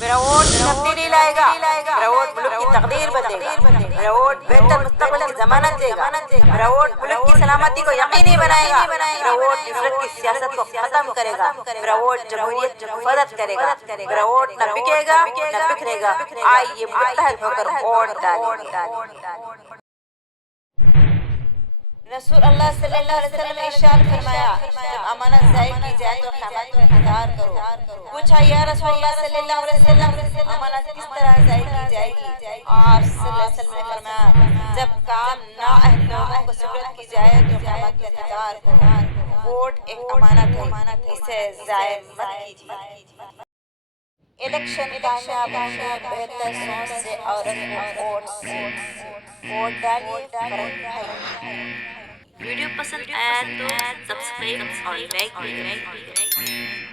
میرا ووٹ تبدیلی لائے گا، میرا ووٹ ملک کی تقدیر بدلے گا، میرا ووٹ بہتر مستقبل کی ضمانت دے گا، میرا ووٹ ملک کی سلامتی کو یقینی بنائے گا، میرا ووٹ نفرت کی سیاست کو ختم کرے گا، میرا ووٹ جمہوریت کی حفاظت کرے گا، میرا ووٹ نہ بکے گا نہ بکھرے گا۔ آئیے متحد ہو کر ووٹ ڈالیں۔ رسول اللہ صلی اللہ علیہ وسلم نے ارشاد فرمایا، جب امانت ضائع کی جائے تو قیامت کا انتظار کرو۔ پوچھا یا رسول اللہ صلی اللہ علیہ وسلم، امانت کس طرح ضائع کی جائے گی؟ آپ صلی اللہ علیہ وسلم نے فرمایا، جب کام نااہل لوگوں کو سپرد کی جائے تو قیامت کا انتظار کرو۔ ووٹ ایک امانت ہے، اسے ضائع مت کیجیے۔ الیکشن کامیاب ہوں گے بہتر سوچ سے اور ووٹ سے۔ ووٹ ڈالیے، فرق دکھائیے۔ ویڈیو پسند آیا تو سبسکرائب اور لائک بھی کریں۔